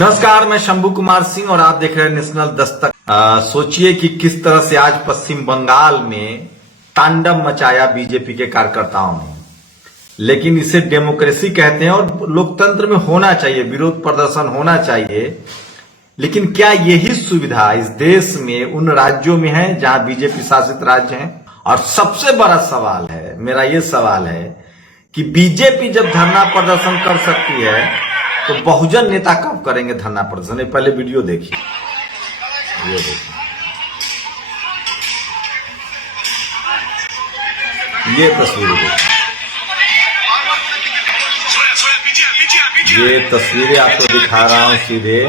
नमस्कार, मैं शंभू कुमार सिंह और आप देख रहे हैं नेशनल दस्तक। सोचिए कि किस तरह से आज पश्चिम बंगाल में तांडव मचाया बीजेपी के कार्यकर्ताओं ने। लेकिन इसे डेमोक्रेसी कहते हैं और लोकतंत्र में होना चाहिए, विरोध प्रदर्शन होना चाहिए। लेकिन क्या यही सुविधा इस देश में उन राज्यों में है जहां बीजेपी शासित राज्य हैं? और सबसे बड़ा सवाल है, मेरा ये सवाल है कि बीजेपी जब धरना प्रदर्शन कर सकती है तो बहुजन नेता कब करेंगे धरना प्रदर्शन? पहले वीडियो देखिए, ये देखिए, ये तस्वीरें देखिए, ये तस्वीरें आपको दिखा रहा हूं सीधे।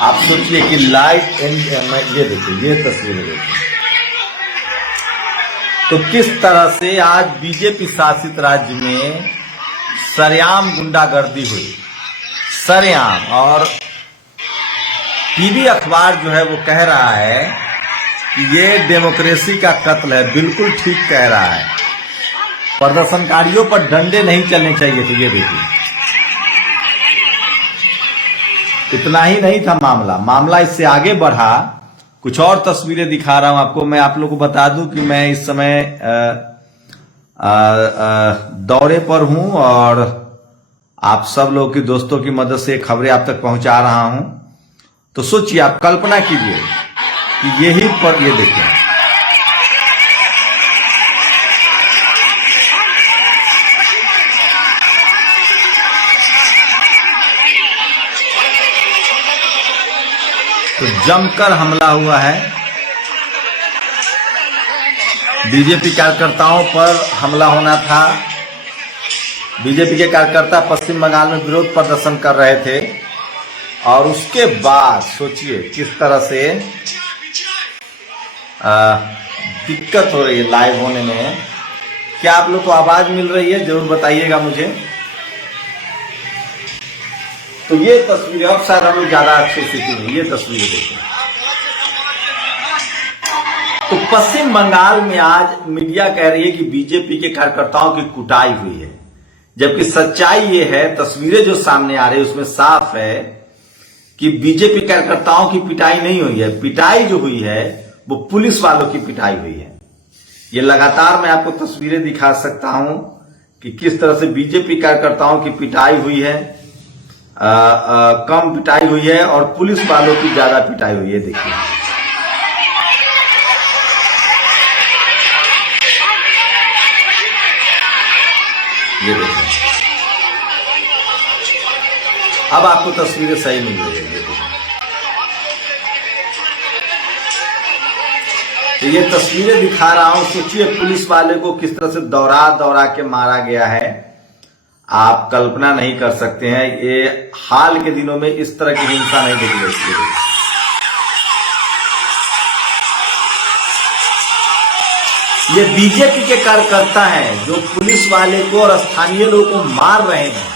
आप सोचिए कि लाइव ये देखिए, ये तस्वीरें देखिए। तो किस तरह से आज बीजेपी शासित राज्य में सरेआम गुंडागर्दी हुई, सरेआम। और टीवी अखबार जो है वो कह रहा है कि ये डेमोक्रेसी का कत्ल है। बिल्कुल ठीक कह रहा है। प्रदर्शनकारियों पर डंडे नहीं चलने चाहिए। तो ये देखिए, इतना ही नहीं था मामला इससे आगे बढ़ा। कुछ और तस्वीरें दिखा रहा हूं आपको। मैं आप लोगों को बता दूं कि मैं इस समय दौरे पर हूं और आप सब लोगों की दोस्तों की मदद से खबरें आप तक पहुंचा रहा हूं। तो सोचिए, आप कल्पना कीजिए कि यही पर, ये देखिए, तो जमकर हमला हुआ है। बीजेपी कार्यकर्ताओं पर हमला होना था। बीजेपी के कार्यकर्ता पश्चिम बंगाल में विरोध प्रदर्शन कर रहे थे और उसके बाद सोचिए किस तरह से दिक्कत हो रही है लाइव होने में। क्या आप लोग को आवाज मिल रही है? जरूर बताइएगा मुझे। तो ये तस्वीरें, अब शायद हम लोग ज्यादा अच्छी स्थिति में, ये तस्वीरें देखिए। तो पश्चिम बंगाल में आज मीडिया कह रही है कि बीजेपी के कार्यकर्ताओं की कुटाई हुई है, जबकि सच्चाई ये है, तस्वीरें जो सामने आ रही है उसमें साफ है कि बीजेपी कार्यकर्ताओं की पिटाई नहीं हुई है। पिटाई जो हुई है वो पुलिस वालों की पिटाई हुई है। ये लगातार मैं आपको तस्वीरें दिखा सकता हूं कि किस तरह से बीजेपी कार्यकर्ताओं की पिटाई हुई है, कम पिटाई हुई है और पुलिस वालों की ज्यादा पिटाई हुई है। देखिए, ये देखिए, अब आपको तस्वीरें सही मिल रही है। तो ये तस्वीरें दिखा रहा हूं। सोचिए पुलिस वाले को किस तरह से दौड़ा दौड़ा के मारा गया है। आप कल्पना नहीं कर सकते हैं। ये हाल के दिनों में इस तरह की हिंसा नहीं देखी गई। ये बीजेपी के कार्यकर्ता हैं जो पुलिस वाले को और स्थानीय लोगों को मार रहे हैं।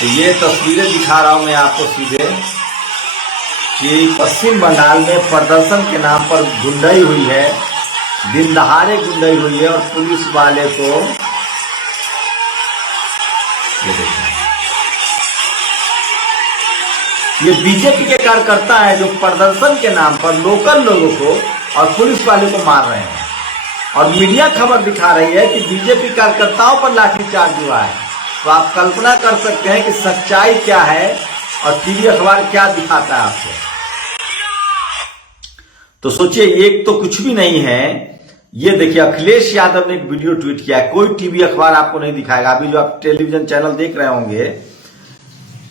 तो ये तस्वीरें दिखा रहा हूं मैं आपको सीधे कि पश्चिम बंगाल में प्रदर्शन के नाम पर गुंडाई हुई है, दिन दहाड़े गुंडाई हुई है और पुलिस वाले को, ये देखिए, ये बीजेपी के कार्यकर्ता है जो प्रदर्शन के नाम पर लोकल लोगों को और पुलिस वाले को मार रहे हैं। और मीडिया खबर दिखा रही है कि बीजेपी कार्यकर्ताओं पर लाठीचार्ज हुआ है। तो आप कल्पना कर सकते हैं कि सच्चाई क्या है और टीवी अखबार क्या दिखाता है आपको। तो सोचिए, एक तो कुछ भी नहीं है। ये देखिए, अखिलेश यादव ने एक वीडियो ट्वीट किया है। कोई टीवी अखबार आपको नहीं दिखाएगा। अभी जो आप टेलीविजन चैनल देख रहे होंगे,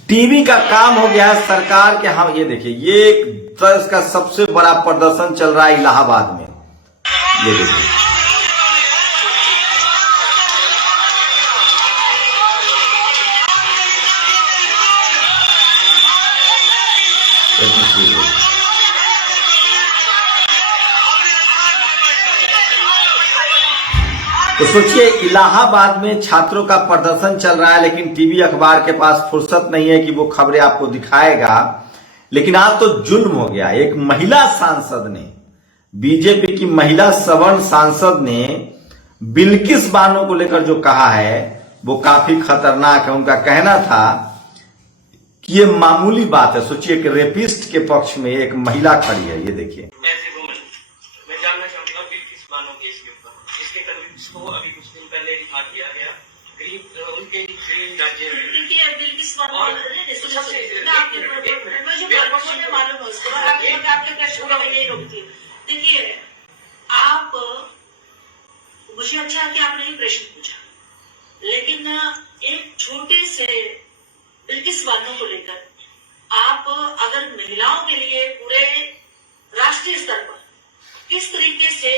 टीवी का काम हो गया है सरकार के। हम ये देखिए, ये एक तरह का सबसे बड़ा प्रदर्शन चल रहा है इलाहाबाद में। ये देखिए, तो सोचिए इलाहाबाद में छात्रों का प्रदर्शन चल रहा है, लेकिन टीवी अखबार के पास फुर्सत नहीं है कि वो खबरें आपको दिखाएगा। लेकिन आज तो जुल्म हो गया। एक महिला सांसद ने बीजेपी की महिला सवर्ण सांसद ने बिल्किस बानो को लेकर जो कहा है वो काफी खतरनाक है। उनका कहना था कि ये मामूली बात है। सोचिए कि रेपिस्ट के पक्ष में एक महिला खड़ी है, ये देखिए। मैं जानना चाहूंगा बिल्किस बानो केस के ऊपर, इसके को अभी कुछ दिन पहले रिहा किया गया उनके राज्य में। देखिए बिल्किस बानो मालूम है उसको, आपके प्रश्न को मैं नहीं रोकती। देखिए आप, मुझे अच्छा है कि आपने ये प्रश्न पूछा, लेकिन एक छोटे से बिल्किस बानो को लेकर आप अगर महिलाओं के लिए पूरे राष्ट्रीय स्तर पर किस तरीके से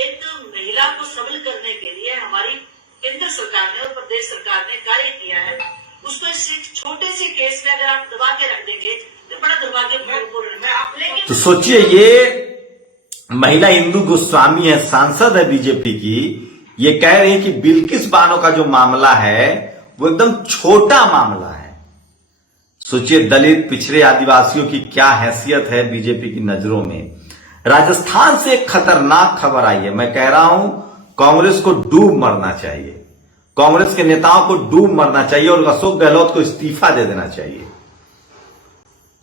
एक महिला को सबल करने के लिए हमारी केंद्र सरकार ने और प्रदेश सरकार ने कार्य किया है, उसको इस छोटे से केस में अगर आप दबा के रख देंगे तो बड़ा दुर्भाग्यपूर्ण है। तो सोचिए, ये महिला इंदु गोस्वामी है, सांसद है बीजेपी की, ये कह रही है कि बिल्किस बानो का जो मामला है वो एकदम छोटा मामला है। सोचिए दलित, पिछड़े, आदिवासियों की क्या हैसियत है बीजेपी की नजरों में। राजस्थान से एक खतरनाक खबर आई है। मैं कह रहा हूं कांग्रेस को डूब मरना चाहिए, कांग्रेस के नेताओं को डूब मरना चाहिए और अशोक गहलोत को इस्तीफा दे देना चाहिए।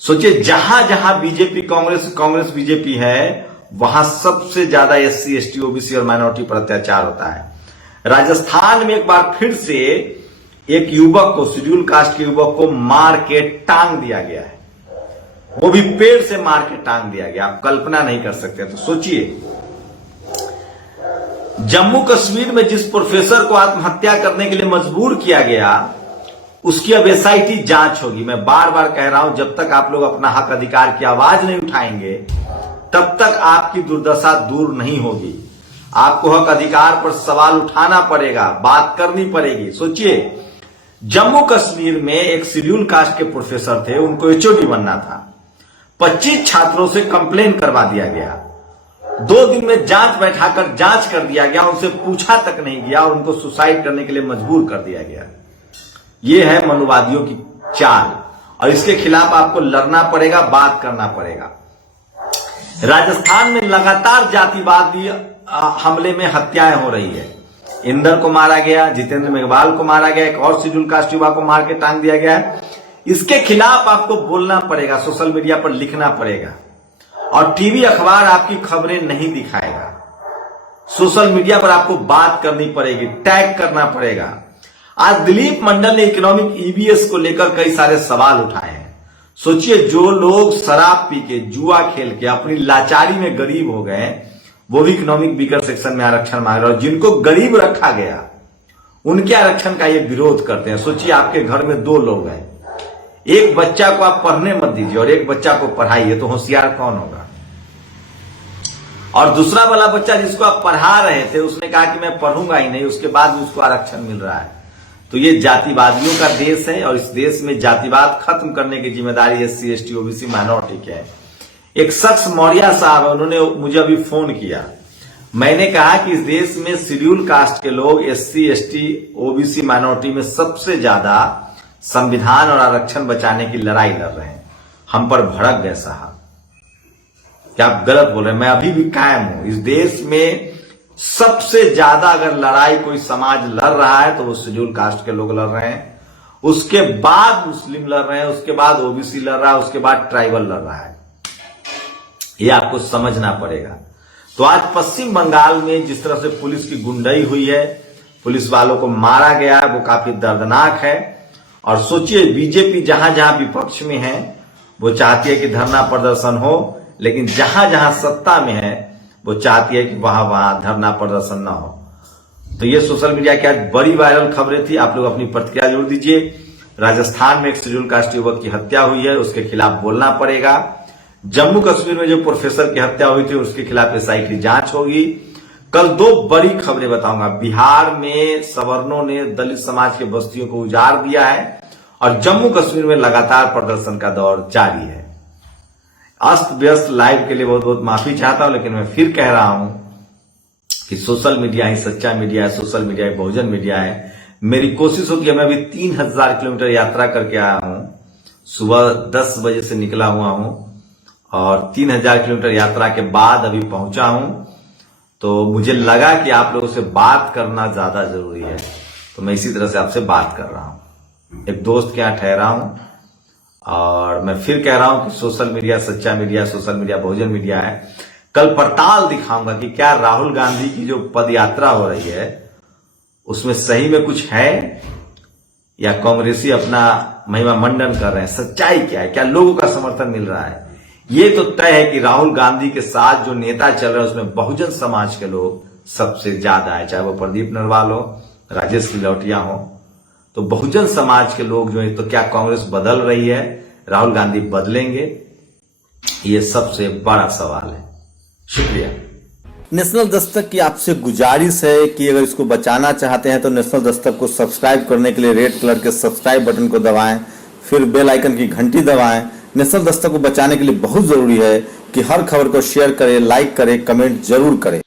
सोचिए जहां जहां बीजेपी कांग्रेस बीजेपी है, वहां सबसे ज्यादा एससी, एसटी, ओबीसी और माइनॉरिटी पर अत्याचार होता है। राजस्थान में एक बार फिर से एक युवक को, शेड्यूल कास्ट के युवक को मार के टांग दिया गया है, वो भी पेड़ से मार के टांग दिया गया। आप कल्पना नहीं कर सकते। तो सोचिए जम्मू कश्मीर में जिस प्रोफेसर को आत्महत्या करने के लिए मजबूर किया गया, उसकी अब एसआईटी जांच होगी। मैं बार बार कह रहा हूं, जब तक आप लोग अपना हक अधिकार की आवाज नहीं उठाएंगे तब तक आपकी दुर्दशा दूर नहीं होगी। आपको हक अधिकार पर सवाल उठाना पड़ेगा, बात करनी पड़ेगी। सोचिए जम्मू कश्मीर में एक शेड्यूल कास्ट के प्रोफेसर थे, उनको एचओडी बनना था। 25 छात्रों से कंप्लेन करवा दिया गया, 2 दिन में जांच बैठाकर जांच कर दिया गया, उनसे पूछा तक नहीं गया और उनको सुसाइड करने के लिए मजबूर कर दिया गया। यह है मनुवादियों की चाल और इसके खिलाफ आपको लड़ना पड़ेगा, बात करना पड़ेगा। राजस्थान में लगातार जातिवादी हमले में हत्याएं हो रही है। इंदर को मारा गया, जितेंद्र मेघवाल को मारा गया, एक और शेड्यूल कास्ट युवा को मार के टांग दिया गया है। इसके खिलाफ आपको बोलना पड़ेगा, सोशल मीडिया पर लिखना पड़ेगा और टीवी अखबार आपकी खबरें नहीं दिखाएगा। सोशल मीडिया पर आपको बात करनी पड़ेगी, टैग करना पड़ेगा। आज दिलीप मंडल ने इकोनॉमिक ईवीएस को लेकर कई सारे सवाल उठाए हैं। सोचिए जो लोग शराब पी के, जुआ खेल के अपनी लाचारी में गरीब हो गए, वो भी इकोनॉमिक वीकर सेक्शन में आरक्षण मांग रहे हैं और जिनको गरीब रखा गया उनके आरक्षण का ये विरोध करते हैं। सोचिए आपके घर में 2 लोग हैं, एक बच्चा को आप पढ़ने मत दीजिए और एक बच्चा को पढ़ाइए, तो होशियार कौन होगा? और दूसरा वाला बच्चा जिसको आप पढ़ा रहे थे उसने कहा कि मैं पढ़ूंगा ही नहीं, उसके बाद भी उसको आरक्षण मिल रहा है। तो ये जातिवादियों का देश है और इस देश में जातिवाद खत्म करने की जिम्मेदारी एससी, एसटी, ओबीसी, माइनॉरिटी की है। एक शख्स मौर्या साहब, उन्होंने मुझे अभी फोन किया। मैंने कहा कि इस देश में शेड्यूल कास्ट के लोग एससी, एसटी, ओबीसी, माइनॉरिटी में सबसे ज्यादा संविधान और आरक्षण बचाने की लड़ाई लड़ रहे हैं। हम पर भड़क गए साहब, क्या आप गलत बोल रहे हैं? मैं अभी भी कायम हूं। इस देश में सबसे ज्यादा अगर लड़ाई कोई समाज लड़ रहा है तो वो शेड्यूल कास्ट के लोग लड़ रहे हैं, उसके बाद मुस्लिम लड़ रहे हैं, उसके बाद ओबीसी लड़ रहा है, उसके बाद ट्राइबल लड़ रहा है। ये आपको समझना पड़ेगा। तो आज पश्चिम बंगाल में जिस तरह से पुलिस की गुंडाई हुई है, पुलिस वालों को मारा गया है, वो काफी दर्दनाक है। और सोचिए बीजेपी जहां जहां विपक्ष में है वो चाहती है कि धरना प्रदर्शन हो, लेकिन जहां जहां सत्ता में है वो चाहती है कि वहां वहां धरना प्रदर्शन ना हो। तो ये सोशल मीडिया की आज बड़ी वायरल खबरें थी। आप लोग अपनी प्रतिक्रिया जरूर दीजिए। राजस्थान में एक शेड्यूल कास्ट युवक की हत्या हुई है, उसके खिलाफ बोलना पड़ेगा। जम्मू कश्मीर में जो प्रोफेसर की हत्या हुई थी उसके खिलाफ एसआईटी जांच होगी। कल 2 बड़ी खबरें बताऊंगा। बिहार में सवर्णों ने दलित समाज के बस्तियों को उजाड़ दिया है और जम्मू कश्मीर में लगातार प्रदर्शन का दौर जारी है। अस्त व्यस्त लाइव के लिए बहुत बहुत माफी चाहता हूं, लेकिन मैं फिर कह रहा हूं कि सोशल मीडिया ही सच्चा मीडिया है, सोशल मीडिया ही बहुजन मीडिया है। मेरी कोशिश होगी, मैं अभी 3000 किलोमीटर यात्रा करके आया हूं, सुबह 10 बजे से निकला हुआ हूं और 3000 किलोमीटर यात्रा के बाद अभी पहुंचा हूं, तो मुझे लगा कि आप लोगों से बात करना ज्यादा जरूरी है, तो मैं इसी तरह से आपसे बात कर रहा हूं। एक दोस्त के यहाँ ठहरा हूं और मैं फिर कह रहा हूं कि सोशल मीडिया सच्चा मीडिया, सोशल मीडिया बहुजन मीडिया है। कल पड़ताल दिखाऊंगा कि क्या राहुल गांधी की जो पद यात्रा हो रही है उसमें सही में कुछ है या कांग्रेसी अपना महिमा मंडन कर रहे हैं। सच्चाई क्या है, क्या लोगों का समर्थन मिल रहा है। ये तो तय है कि राहुल गांधी के साथ जो नेता चल रहे हैं उसमें बहुजन समाज के लोग सबसे ज्यादा है, चाहे वो प्रदीप नरवाल हो, राजेश सिलौटिया हो। तो बहुजन समाज के लोग जो है, तो क्या कांग्रेस बदल रही है, राहुल गांधी बदलेंगे, ये सबसे बड़ा सवाल है। शुक्रिया। नेशनल दस्तक की आपसे गुजारिश है कि अगर इसको बचाना चाहते हैं तो नेशनल दस्तक को सब्सक्राइब करने के लिए रेड कलर के सब्सक्राइब बटन को दबाएं, फिर बेल आइकन की घंटी दबाएं। नेशनल दस्तक को बचाने के लिए बहुत जरूरी है कि हर खबर को शेयर करें, लाइक करें, कमेंट जरूर करें।